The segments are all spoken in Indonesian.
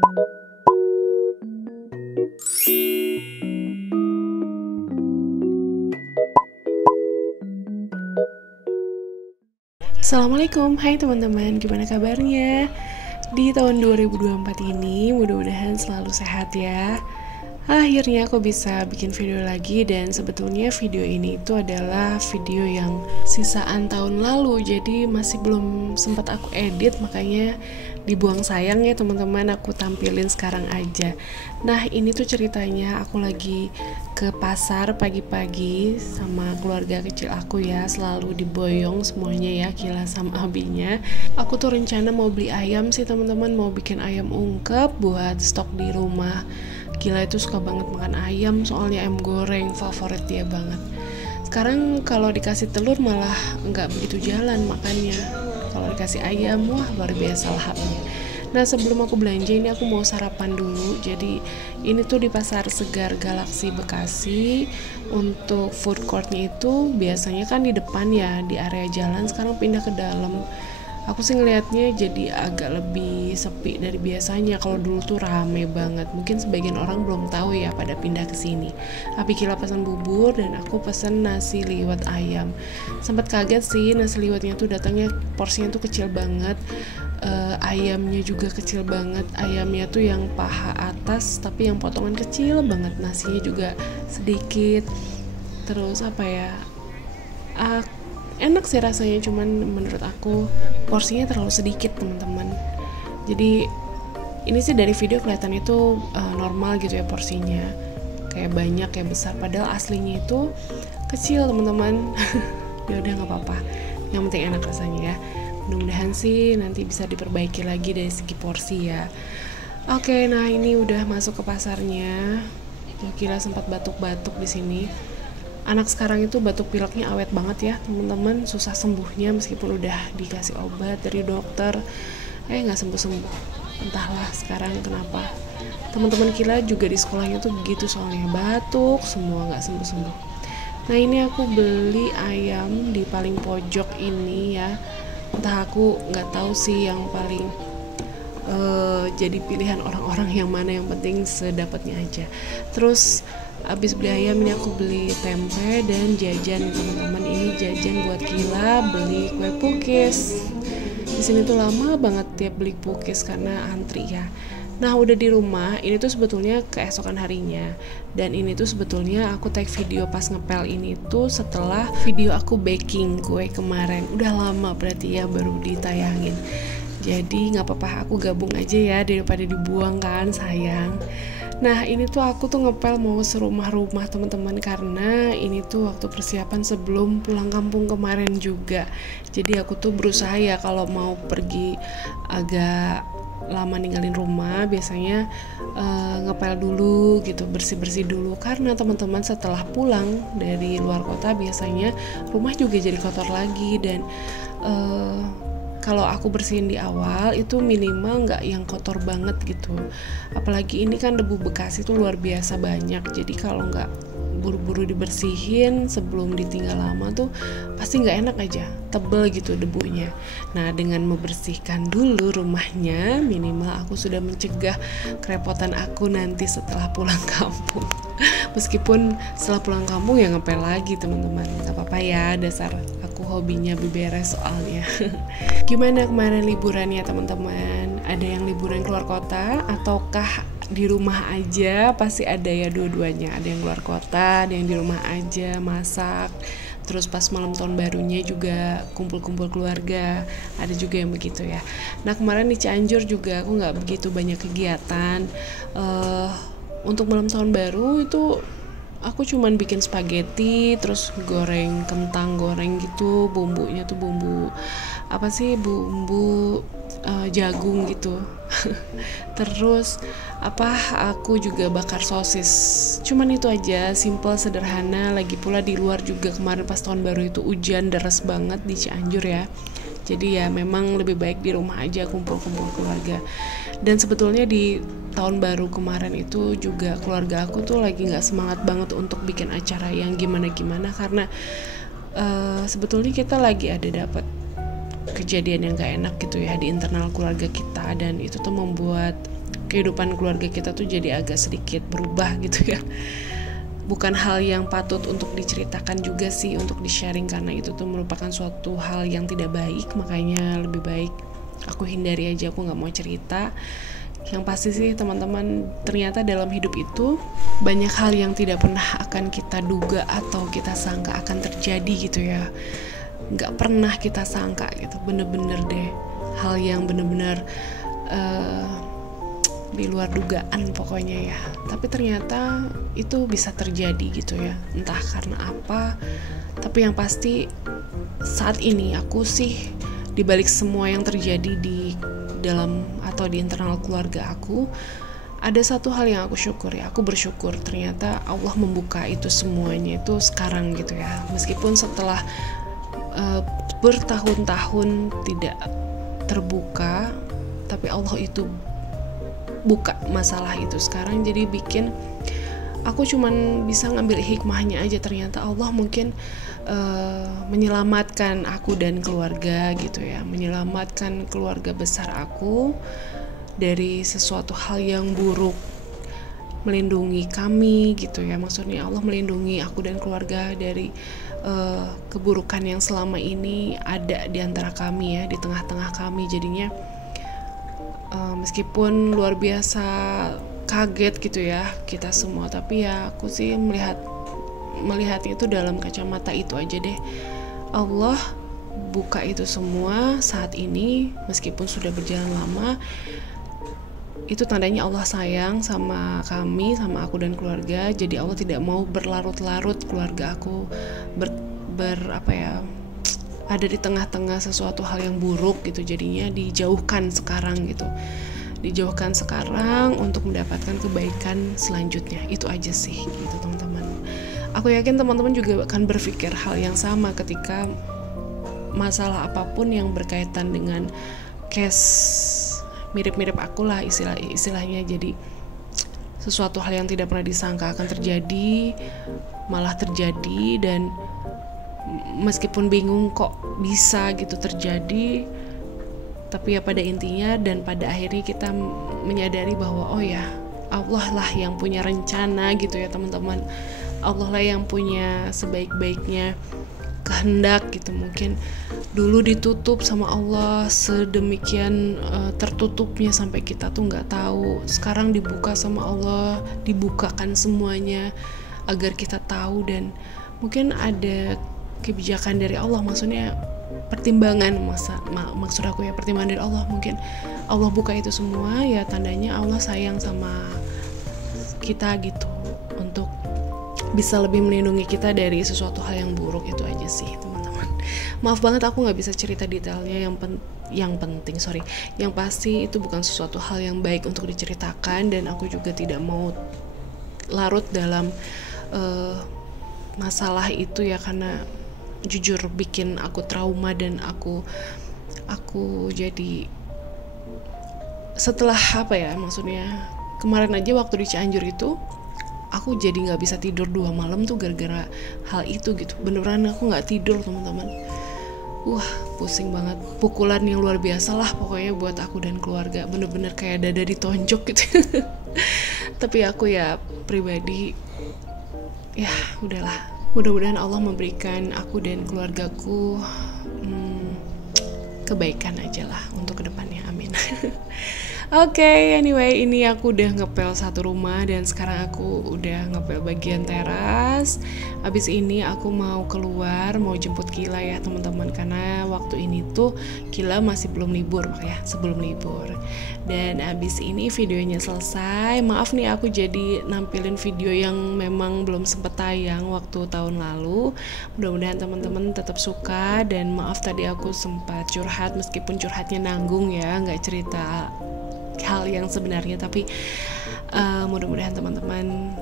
Assalamualaikum, hai teman-teman, gimana kabarnya? Di tahun 2024 ini mudah-mudahan selalu sehat ya. Akhirnya aku bisa bikin video lagi, dan sebetulnya video ini itu adalah video yang sisaan tahun lalu, jadi masih belum sempat aku edit, makanya dibuang sayang ya teman-teman, aku tampilin sekarang aja. Nah, ini tuh ceritanya aku lagi ke pasar pagi-pagi sama keluarga kecil aku ya, selalu diboyong semuanya ya, Kila sama Abinya. Aku tuh rencana mau beli ayam sih teman-teman, mau bikin ayam ungkep buat stok di rumah. Kila itu suka banget makan ayam, soalnya ayam goreng favorit dia banget. Sekarang kalau dikasih telur malah nggak begitu jalan makannya. Kalau dikasih ayam, wah luar biasa lahapnya. Nah, sebelum aku belanja ini aku mau sarapan dulu. Jadi ini tuh di Pasar Segar Galaksi Bekasi. Untuk food courtnya itu biasanya kan di depan ya, di area jalan, sekarang pindah ke dalam. Aku sih ngelihatnya jadi agak lebih sepi dari biasanya. Kalau dulu tuh rame banget. Mungkin sebagian orang belum tahu ya pada pindah ke sini. Abi Kila pesan bubur dan aku pesan nasi liwet ayam. Sempat kaget sih, nasi liwetnya tuh datangnya porsinya tuh kecil banget. Ayamnya juga kecil banget. Ayamnya tuh yang paha atas tapi yang potongan kecil banget. Nasinya juga sedikit. Terus apa ya? Enak sih rasanya, cuman menurut aku porsinya terlalu sedikit teman-teman. Jadi ini sih dari video kelihatan itu normal gitu ya porsinya, kayak banyak kayak besar, padahal aslinya itu kecil teman-teman. Ya udah nggak apa-apa, yang penting enak rasanya ya. Mudah-mudahan sih nanti bisa diperbaiki lagi dari segi porsi ya. Oke, nah ini udah masuk ke pasarnya. Kira sempat batuk-batuk di sini. Anak sekarang itu batuk pileknya awet banget ya teman-teman, susah sembuhnya meskipun udah dikasih obat dari dokter, nggak sembuh-sembuh. Entahlah sekarang kenapa. Teman-teman Kila juga di sekolahnya tuh begitu, soalnya batuk semua, nggak sembuh-sembuh. Nah, ini aku beli ayam di paling pojok ini ya. Entah, aku nggak tahu sih yang paling jadi pilihan orang-orang yang mana, yang penting sedapatnya aja. Terus abis beli ayam ini aku beli tempe dan jajan teman-teman. Ini jajan buat Kila, beli kue pukis. Di sini tuh lama banget tiap beli pukis karena antri ya. Nah, udah di rumah, ini tuh sebetulnya keesokan harinya. Dan ini tuh sebetulnya aku tag video pas ngepel ini tuh setelah video aku baking kue kemarin. Udah lama berarti ya baru ditayangin. Jadi gak apa-apa, aku gabung aja ya daripada dibuang kan, sayang. Nah, ini tuh aku tuh ngepel mau serumah-rumah teman-teman, karena ini tuh waktu persiapan sebelum pulang kampung kemarin juga. Jadi aku tuh berusaha ya kalau mau pergi agak lama ninggalin rumah, biasanya ngepel dulu gitu, bersih-bersih dulu, karena teman-teman setelah pulang dari luar kota biasanya rumah juga jadi kotor lagi. Dan kalau aku bersihin di awal itu minimal nggak yang kotor banget gitu, apalagi ini kan debu Bekasi tuh luar biasa banyak. Jadi kalau nggak buru-buru dibersihin sebelum ditinggal lama tuh pasti nggak enak aja, tebel gitu debunya. Nah, dengan membersihkan dulu rumahnya, minimal aku sudah mencegah kerepotan aku nanti setelah pulang kampung. Meskipun setelah pulang kampung ya ngepel lagi teman-teman, nggak apa-apa ya, dasar aku hobinya beberes soalnya. Gimana kemarin liburannya teman-teman? Ada yang liburan keluar kota ataukah di rumah aja? Pasti ada ya dua-duanya, ada yang keluar kota, ada yang di rumah aja masak. Terus pas malam tahun barunya juga kumpul-kumpul keluarga, ada juga yang begitu ya. Nah, kemarin di Cianjur juga aku nggak begitu banyak kegiatan. Untuk malam tahun baru itu aku cuman bikin spaghetti, terus goreng kentang goreng gitu, bumbunya tuh bumbu jagung gitu. Terus aku juga bakar sosis. Cuman itu aja, simple, sederhana. Lagi pula di luar juga kemarin pas tahun baru itu hujan deras banget di Cianjur ya. Jadi ya memang lebih baik di rumah aja kumpul-kumpul keluarga. Dan sebetulnya di tahun baru kemarin itu juga keluarga aku tuh lagi gak semangat banget untuk bikin acara yang gimana-gimana, karena sebetulnya kita lagi ada dapat kejadian yang gak enak gitu ya di internal keluarga kita, dan itu tuh membuat kehidupan keluarga kita tuh jadi agak sedikit berubah gitu ya. Bukan hal yang patut untuk diceritakan juga sih, untuk di-sharing, karena itu tuh merupakan suatu hal yang tidak baik. Makanya lebih baik aku hindari aja, aku gak mau cerita. Yang pasti sih teman-teman, ternyata dalam hidup itu banyak hal yang tidak pernah akan kita duga atau kita sangka akan terjadi gitu ya. Gak pernah kita sangka gitu, bener-bener deh. Hal yang bener-bener di luar dugaan pokoknya ya. Tapi ternyata itu bisa terjadi gitu ya, entah karena apa. Tapi yang pasti saat ini aku sih, dibalik semua yang terjadi di dalam atau di internal keluarga aku, ada satu hal yang aku syukuri. Aku bersyukur ternyata Allah membuka itu semuanya itu sekarang gitu ya. Meskipun setelah bertahun-tahun tidak terbuka, tapi Allah itu buka masalah itu sekarang. Jadi bikin aku cuman bisa ngambil hikmahnya aja. Ternyata Allah mungkin menyelamatkan aku dan keluarga gitu ya, menyelamatkan keluarga besar aku dari sesuatu hal yang buruk, melindungi kami gitu ya. Maksudnya Allah melindungi aku dan keluarga dari keburukan yang selama ini ada di antara kami ya, di tengah-tengah kami. Jadinya meskipun luar biasa kaget gitu ya kita semua, tapi ya aku sih melihatnya itu dalam kacamata itu aja deh. Allah buka itu semua saat ini, meskipun sudah berjalan lama. Itu tandanya Allah sayang sama kami, sama aku dan keluarga. Jadi Allah tidak mau berlarut-larut keluarga aku ada di tengah-tengah sesuatu hal yang buruk gitu. Jadinya dijauhkan sekarang gitu, dijauhkan sekarang untuk mendapatkan kebaikan selanjutnya. Itu aja sih gitu teman-teman. Aku yakin teman-teman juga akan berpikir hal yang sama ketika masalah apapun yang berkaitan dengan case mirip-mirip aku lah istilahnya. Jadi sesuatu hal yang tidak pernah disangka akan terjadi malah terjadi, dan meskipun bingung kok bisa gitu terjadi, tapi ya pada intinya dan pada akhirnya kita menyadari bahwa oh ya, Allah lah yang punya rencana gitu ya teman-teman. Allah lah yang punya sebaik-baiknya kehendak gitu. Mungkin dulu ditutup sama Allah sedemikian tertutupnya sampai kita tuh nggak tahu. Sekarang dibuka sama Allah, dibukakan semuanya agar kita tahu, dan mungkin ada kebijakan dari Allah. Maksudnya pertimbangan, maksud aku ya pertimbangan dari Allah. Mungkin Allah buka itu semua ya, tandanya Allah sayang sama kita gitu, untuk bisa lebih melindungi kita dari sesuatu hal yang buruk. Itu aja sih teman-teman. Maaf banget aku nggak bisa cerita detailnya. Yang pasti itu bukan sesuatu hal yang baik untuk diceritakan, dan aku juga tidak mau larut dalam masalah itu ya, karena jujur bikin aku trauma. Dan aku jadi setelah maksudnya kemarin aja waktu di Cianjur itu aku jadi nggak bisa tidur 2 malam tuh gara-gara hal itu gitu. Beneran aku nggak tidur teman-teman. Pusing banget, pukulan yang luar biasa lah pokoknya buat aku dan keluarga. Bener-bener kayak dada ditonjok gitu. Tapi aku ya pribadi ya udahlah, mudah-mudahan Allah memberikan aku dan keluargaku kebaikan aja lah untuk kedepannya, amin. Oke, anyway, ini aku udah ngepel satu rumah dan sekarang aku udah ngepel bagian teras. Abis ini aku mau keluar, mau jemput Kila ya teman-teman, karena waktu ini tuh Kila masih belum libur ya, sebelum libur. Dan abis ini videonya selesai. Maaf nih aku jadi nampilin video yang memang belum sempet tayang waktu tahun lalu. Mudah-mudahan teman-teman tetap suka, dan maaf tadi aku sempat curhat, meskipun curhatnya nanggung ya, nggak cerita hal yang sebenarnya, tapi mudah-mudahan teman-teman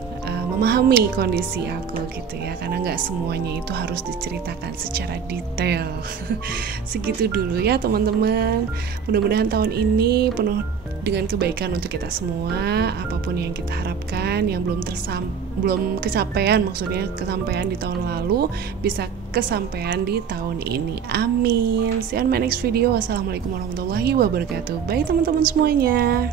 memahami kondisi aku gitu ya, karena nggak semuanya itu harus diceritakan secara detail. Segitu dulu ya teman-teman. Mudah-mudahan tahun ini penuh dengan kebaikan untuk kita semua. Apapun yang kita harapkan yang belum kesampaian, maksudnya kesampaian di tahun lalu bisa kesampaian di tahun ini, amin. See you on my next video. Wassalamualaikum warahmatullahi wabarakatuh. Bye teman-teman semuanya.